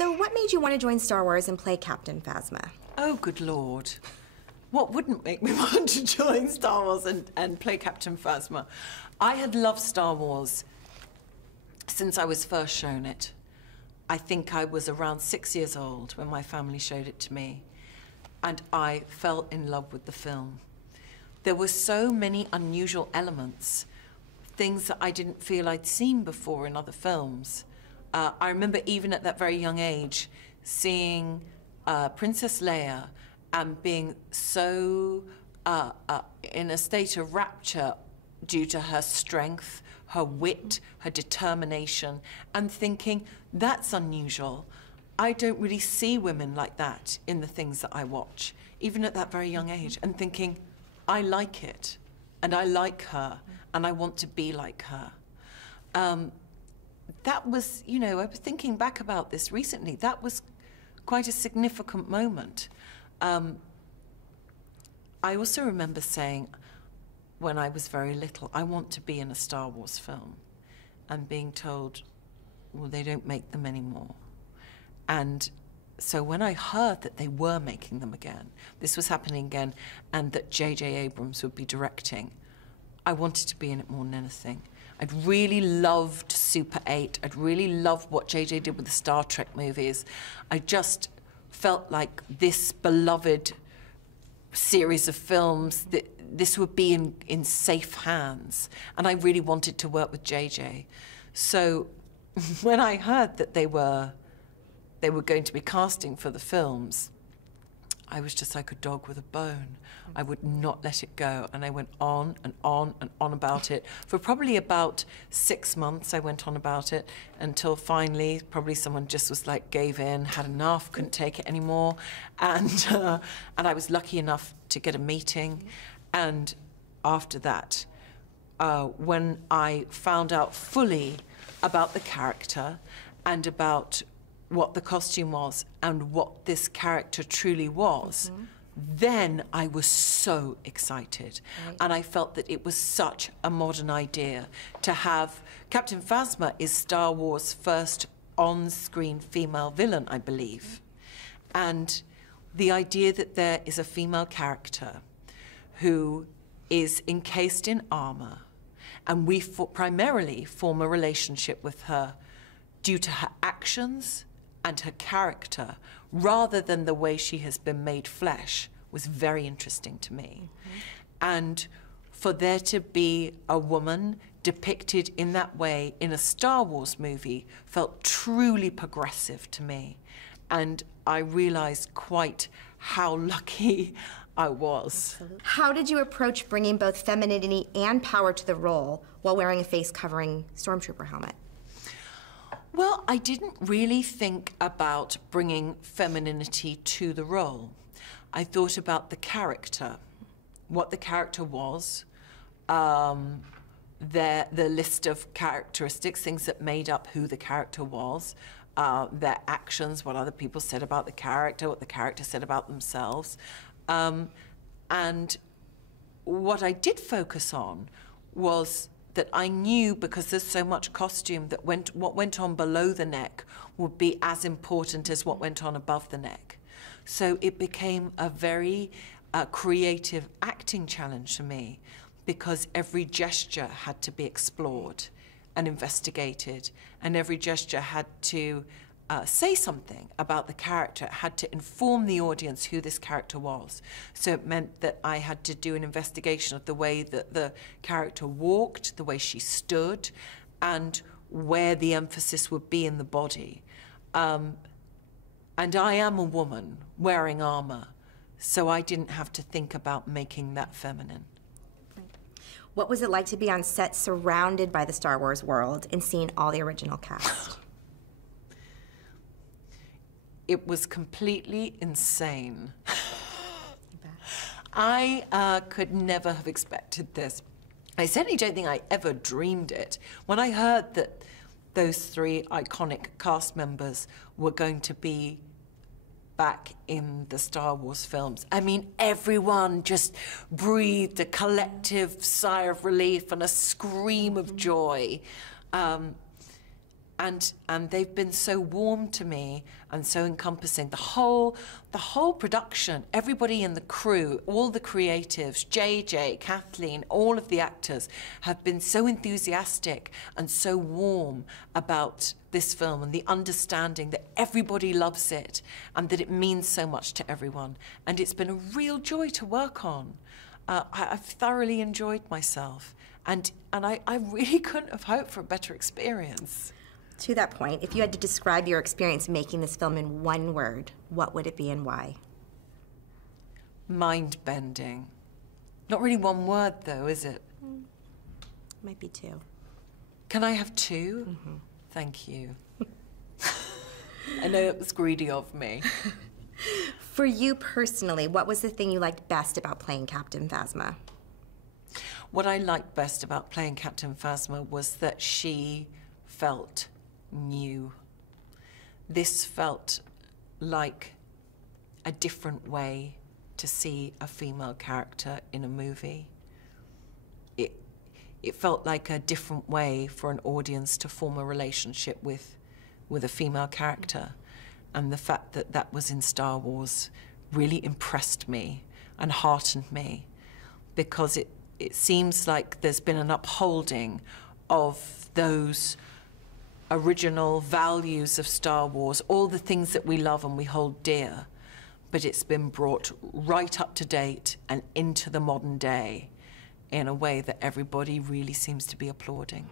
So what made you want to join Star Wars and play Captain Phasma? Oh, good Lord. What wouldn't make me want to join Star Wars and play Captain Phasma? I had loved Star Wars since I was first shown it. I think I was around 6 years old when my family showed it to me, and I fell in love with the film. There were so many unusual elements, things that I didn't feel I'd seen before in other films. I remember even at that very young age seeing Princess Leia and being so in a state of rapture due to her strength, her wit, her determination, and thinking, that's unusual. I don't really see women like that in the things that I watch, even at that very young age, and thinking, I like it, and I like her, and I want to be like her. That was, you know, I was thinking back about this recently, that was quite a significant moment. I also remember saying, when I was very little, I want to be in a Star Wars film, and being told, well, they don't make them anymore. And so when I heard that they were making them again, this was happening again, and that J.J. Abrams would be directing, I wanted to be in it more than anything. I'd really loved Super 8. I'd really loved what J.J. did with the Star Trek movies. I just felt like this beloved series of films, that this would be in safe hands. And I really wanted to work with J.J. So when I heard that they were going to be casting for the films, I was just like a dog with a bone. I would not let it go. And I went on and on and on about it. For probably about 6 months, I went on about it until finally, probably someone just was like, gave in, had enough, couldn't take it anymore. And I was lucky enough to get a meeting. And after that, when I found out fully about the character and about what the costume was and what this character truly was, then I was so excited. Right. And I felt that it was such a modern idea to have... Captain Phasma is Star Wars' first on-screen female villain, I believe. And the idea that there is a female character who is encased in armor, and we primarily form a relationship with her due to her actions and her character, rather than the way she has been made flesh, was very interesting to me. And for there to be a woman depicted in that way in a Star Wars movie felt truly progressive to me. And I realized quite how lucky I was. Absolutely. How did you approach bringing both femininity and power to the role while wearing a face-covering stormtrooper helmet? Well, I didn't really think about bringing femininity to the role. I thought about the character, what the character was, the list of characteristics, things that made up who the character was, their actions, what other people said about the character, what the character said about themselves. And what I did focus on was that I knew, because there's so much costume, that what went on below the neck would be as important as what went on above the neck. So it became a very creative acting challenge to me, because every gesture had to be explored and investigated, and every gesture had to say something about the character, it had to inform the audience who this character was. So it meant that I had to do an investigation of the way that the character walked, the way she stood, and where the emphasis would be in the body. And I am a woman wearing armor, so I didn't have to think about making that feminine. What was it like to be on set surrounded by the Star Wars world and seeing all the original cast? It was completely insane. I could never have expected this. I certainly don't think I ever dreamed it. When I heard that those 3 iconic cast members were going to be back in the Star Wars films, I mean, everyone just breathed a collective sigh of relief and a scream of joy. And they've been so warm to me and so encompassing. The whole production, everybody in the crew, all the creatives, JJ, Kathleen, all of the actors have been so enthusiastic and so warm about this film and the understanding that everybody loves it and that it means so much to everyone. And it's been a real joy to work on. I've thoroughly enjoyed myself. And I really couldn't have hoped for a better experience. To that point, if you had to describe your experience making this film in one word, what would it be and why? Mind-bending. Not really one word, though, is it? Might be two. Can I have two? Mm-hmm. Thank you. I know it was greedy of me. For you personally, what was the thing you liked best about playing Captain Phasma? What I liked best about playing Captain Phasma was that she felt new. This felt like a different way to see a female character in a movie. It felt like a different way for an audience to form a relationship with a female character. And the fact that that was in Star Wars really impressed me and heartened me, because it seems like there's been an upholding of those original values of Star Wars, all the things that we love and we hold dear, but it's been brought right up to date and into the modern day in a way that everybody really seems to be applauding.